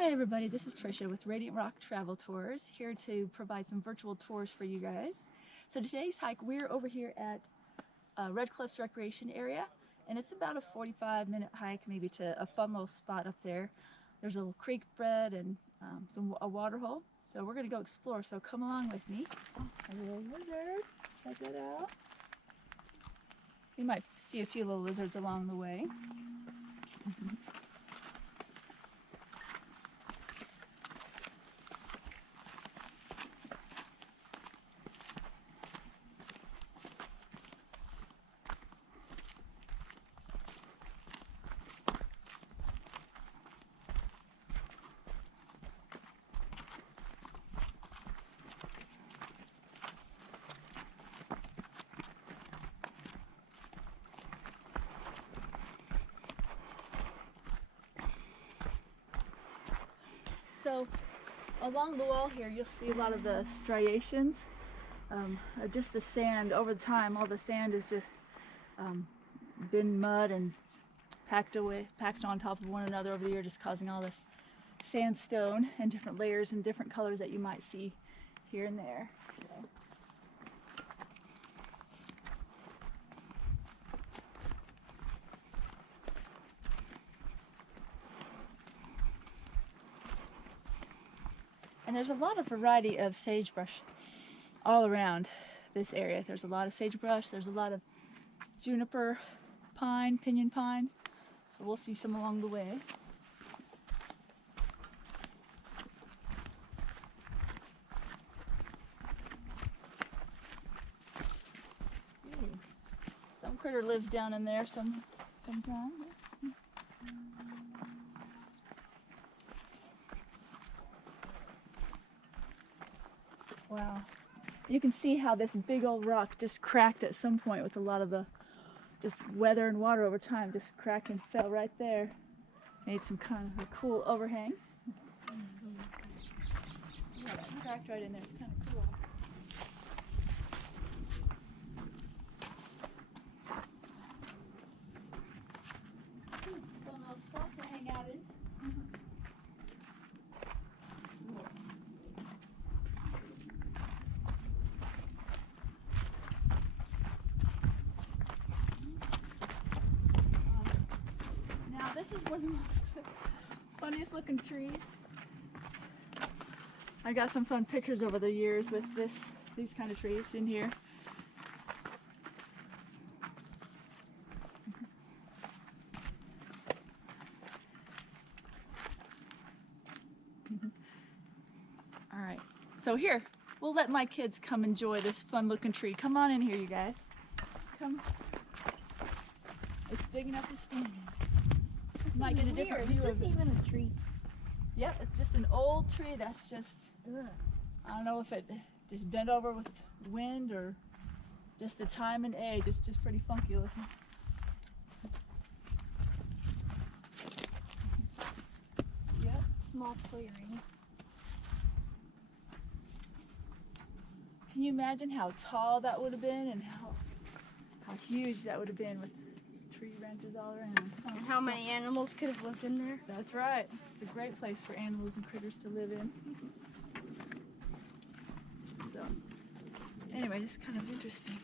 Hi everybody, this is Trisha with Radiant Rock Travel Tours, here to provide some virtual tours for you guys. So today's hike, we're over here at Red Cliffs Recreation Area, and it's about a 45-minute hike maybe to a fun little spot up there. There's a little creek bed and a water hole, so we're going to go explore, so come along with me. Oh, a little lizard, check it out. You might see a few little lizards along the way. So along the wall here, you'll see a lot of the striations, just the sand. Over the time, all the sand has just been mud and packed on top of one another over the year, just causing all this sandstone and different layers and different colors that you might see here and there. So. And there's a lot of variety of sagebrush all around this area. There's a lot of sagebrush, there's a lot of juniper pine, pinyon pines, so we'll see some along the way. Some critter lives down in there sometimes. Wow. You can see how this big old rock just cracked at some point with a lot of the just weather and water over time, just cracked and fell right there. Made some kind of a cool overhang. Yeah, that cracked right in there. It's kind of cool. Fun little spot to hang out in. Now this is one of the most funniest looking trees. I got some fun pictures over the years with these kind of trees in here. All right, so here, we'll let my kids come enjoy this fun looking tree. Come on in here, you guys. Come. It's big enough to stand in. Might get a different view of it. Is this even a tree? Yep, it's just an old tree that's just, I don't know if it just bent over with wind or just the time and age. It's just pretty funky looking. Yep. Small clearing. Can you imagine how tall that would have been and how huge that would have been with tree branches all around? And how many animals could have lived in there? That's right. It's a great place for animals and critters to live in. So, anyway, just kind of interesting.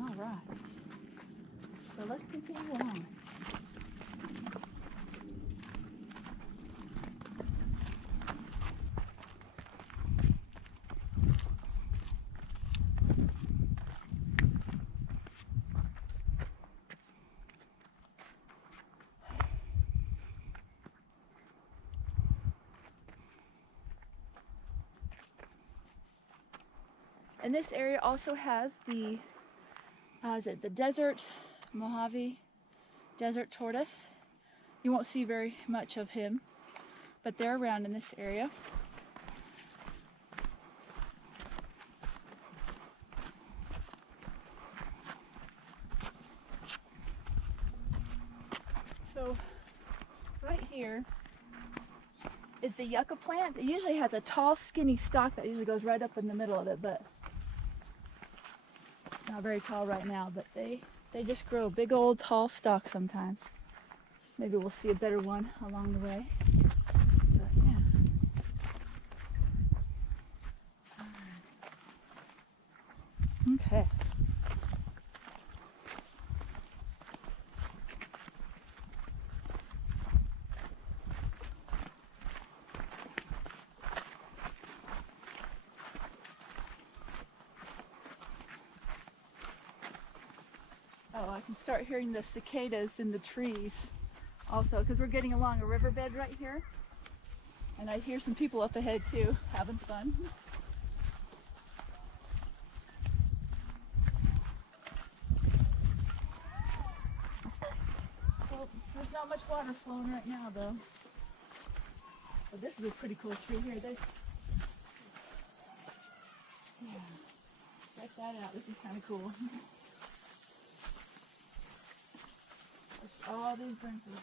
All right. So let's continue on. And this area also has the, the desert Mojave desert tortoise. You won't see very much of him, but they're around in this area. So right here is the yucca plant. It usually has a tall, skinny stalk that usually goes right up in the middle of it, but not very tall right now, but they just grow big old tall stalks sometimes. Maybe we'll see a better one along the way. But yeah. Okay. Oh, I can start hearing the cicadas in the trees also, because we're getting along a riverbed right here. And I hear some people up ahead too, having fun. Well, there's not much water flowing right now though. But this is a pretty cool tree here. Yeah. Check that out. This is kind of cool. There's all these branches.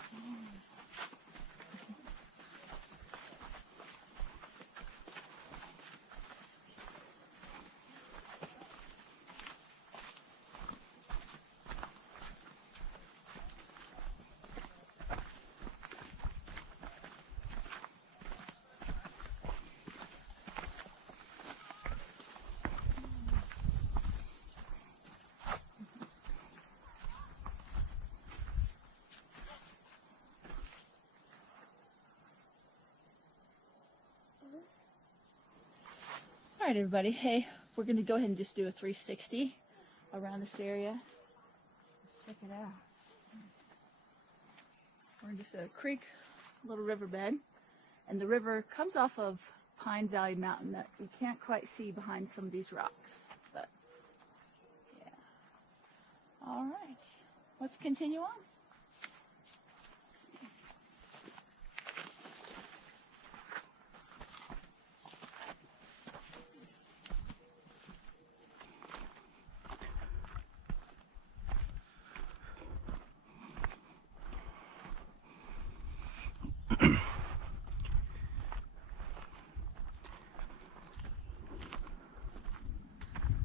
All right, everybody. Hey, we're going to go ahead and just do a 360 around this area. Let's check it out. We're in just a creek, little riverbed, and the river comes off of Pine Valley Mountain that you can't quite see behind some of these rocks. But yeah. All right, let's continue on.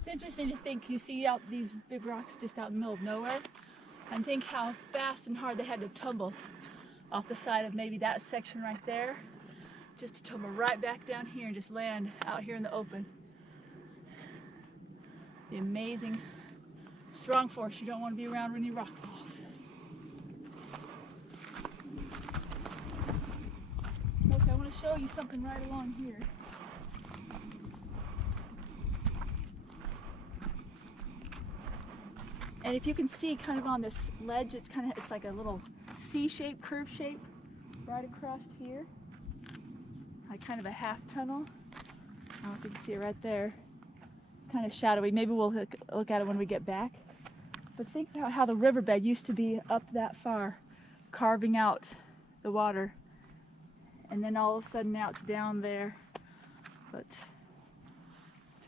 It's interesting to think you see out these big rocks just out in the middle of nowhere, and think how fast and hard they had to tumble off the side of maybe that section right there, just to tumble right back down here and just land out here in the open. The amazing, strong force you don't want to be around when you rock falls. Okay, I want to show you something right along here. And if you can see kind of on this ledge, it's like a little C-shaped, curve shape right across here. Like kind of a half tunnel. I don't know if you can see it right there. It's kind of shadowy. Maybe we'll look at it when we get back. But think about how the riverbed used to be up that far, carving out the water. And then all of a sudden now it's down there. But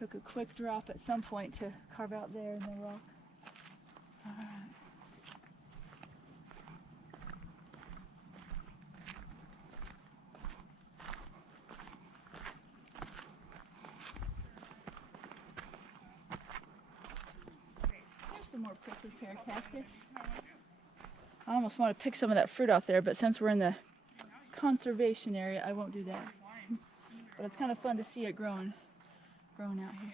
took a quick drop at some point to carve out there in the rock. All right. Here's some more prickly pear cactus. I almost want to pick some of that fruit off there, but since we're in the conservation area, I won't do that. But it's kind of fun to see it growing out here.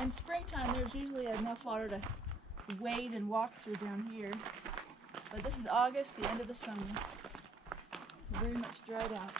In springtime, there's usually enough water to wade and walk through down here. But this is August, the end of the summer. Very much dried out.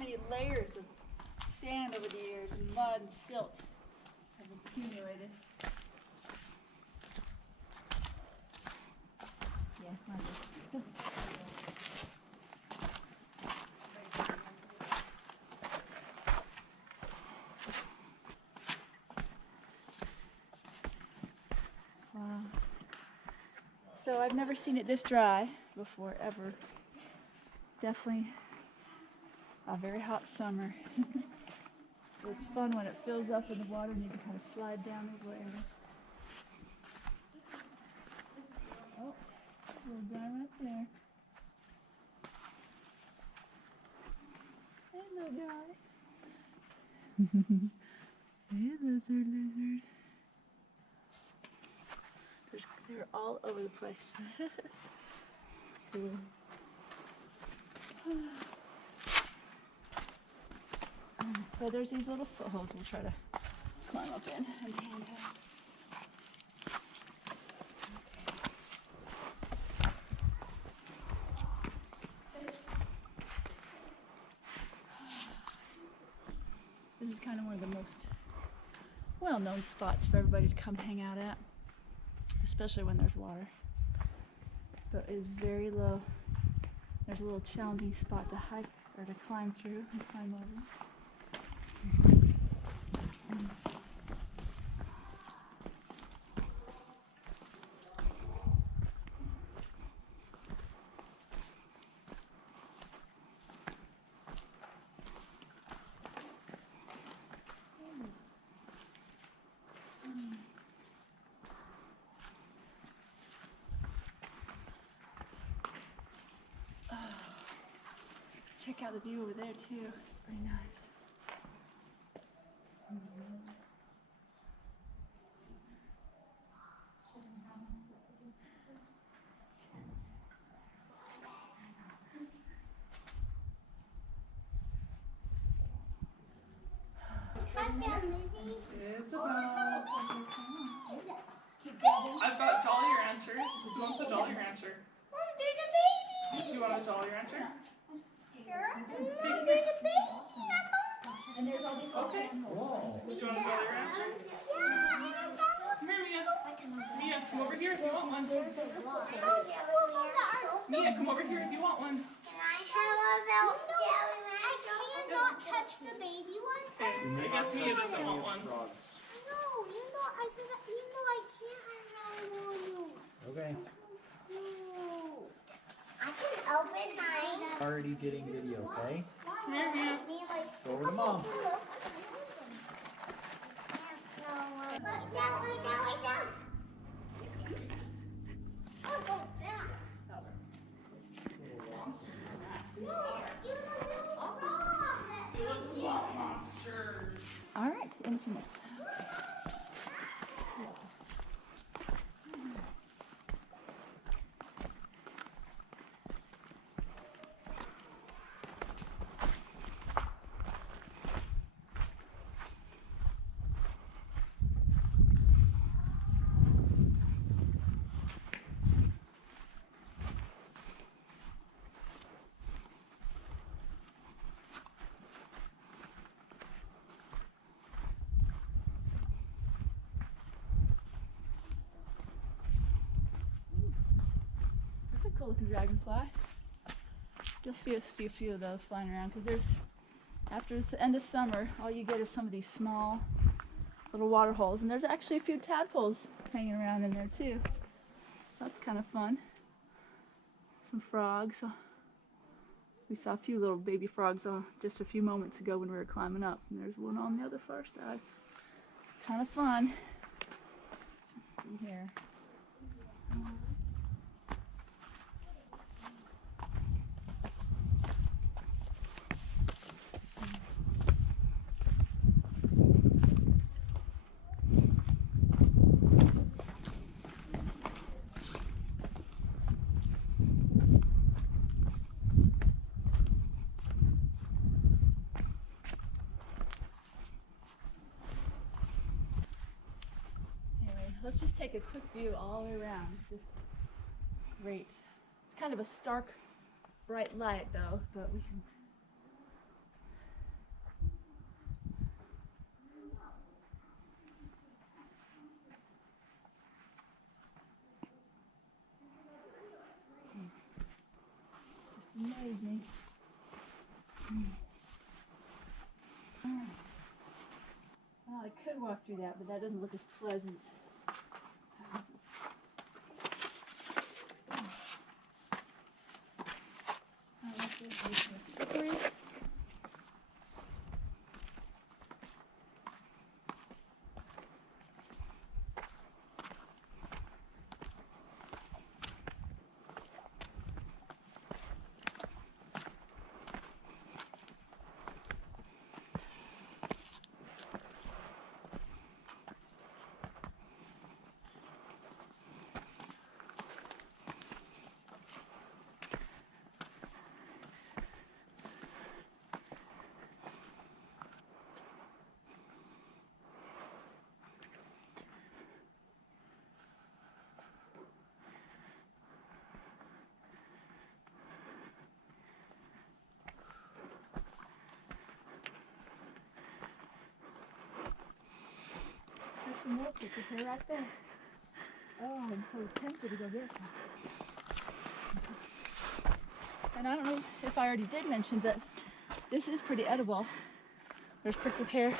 many layers of sand over the years, and mud and silt have accumulated. Yeah, mine. Wow. So I've never seen it this dry before, ever. Definitely a very hot summer. It's fun when it fills up in the water and you can kind of slide down these layers. Oh, a little dry right there. Hello, guy. Hey, lizard. They're all over the place. Cool. So there's these little footholds we'll try to climb up in and handheld. This is kind of one of the most well-known spots for everybody to come hang out at, especially when there's water. But it is very low. There's a little challenging spot to hike or to climb through and climb over. Check out the view over there too. It's pretty nice. Isabel. I've got Jolly Ranchers. Who wants a Jolly Rancher? Mom, there's a baby! Do you want a Jolly Rancher? Sure. Mom, there's a baby! And there's all these Okay. Whoa. Do you want a Jolly Rancher? Yeah, and I got one. Come here, Mia. Mia, come over here if you want one. Oh, two of them are Mia, come over here if you want one. Can I have a milk jelly? I cannot touch the baby one. Okay. I guess Mia doesn't want one. No, I said that I can't, I want to. Okay. No. I can open mine. Already getting video, okay? Come here, Mia. Go over to mom. Look down. Oh, go down. No, you little frog. Monsters. All right, infinite. That's a cool looking dragonfly. You'll see a few of those flying around because there's, after the end of summer, all you get is some of these small little water holes, and there's actually a few tadpoles hanging around in there too. So that's kind of fun. Some frogs. We saw a few little baby frogs just a few moments ago when we were climbing up, and there's one on the other far side. Kind of fun. Let's see here. Let's just take a quick view all the way around. It's just great. It's kind of a stark, bright light though, but we can Excuse me. Well, I could walk through that, but that doesn't look as pleasant. Slippery. There's some more pictures here right there. Oh, I'm so tempted to go get some. And I don't know if I already did mention, but this is pretty edible. There's prickly pear,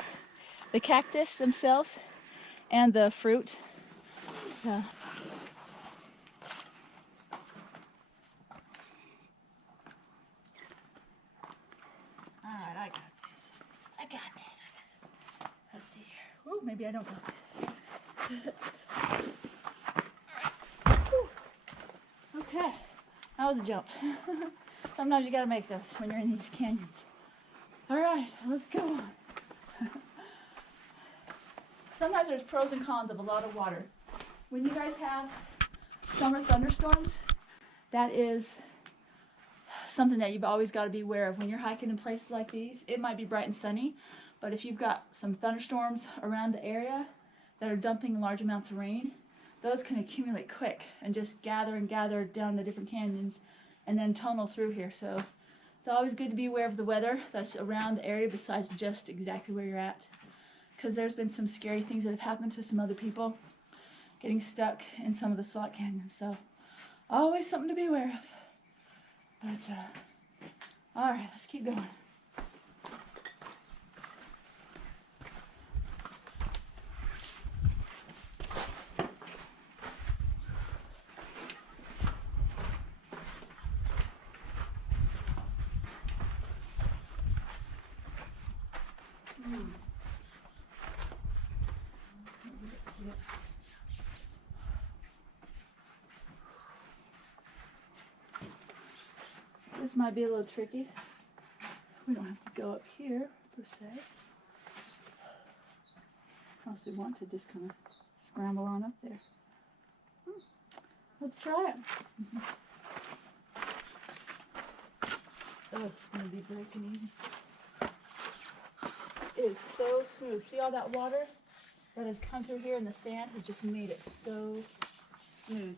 the cactus themselves, and the fruit. Yeah. All right, I got this. I got this. Let's see here. Ooh, maybe I don't got this. Okay, that was a jump. Sometimes you gotta make those when you're in these canyons. All right, let's go on. Sometimes there's pros and cons of a lot of water. When you guys have summer thunderstorms, that is something that you've always got to be aware of. When you're hiking in places like these, it might be bright and sunny, but if you've got some thunderstorms around the area that are dumping large amounts of rain, those can accumulate quick and just gather and gather down the different canyons and then tunnel through here. So it's always good to be aware of the weather that's around the area besides just exactly where you're at, because there's been some scary things that have happened to some other people getting stuck in some of the slot canyons. So always something to be aware of. But all right, let's keep going. This might be a little tricky. We don't have to go up here per se. Unless we want to just kind of scramble on up there. Let's try it. Oh, it's going to be breaking easy. It is so smooth. See all that water that has come through here, and the sand has just made it so smooth.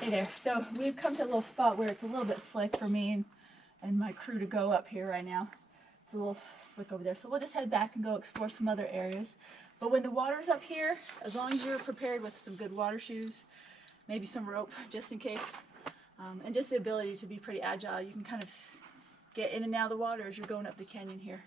Hey there, so we've come to a little spot where it's a little bit slick for me and my crew to go up here right now. It's a little slick over there, so we'll just head back and go explore some other areas. But when the water's up here, as long as you're prepared with some good water shoes, maybe some rope just in case, and just the ability to be pretty agile, you can kind of get in and out of the water as you're going up the canyon here.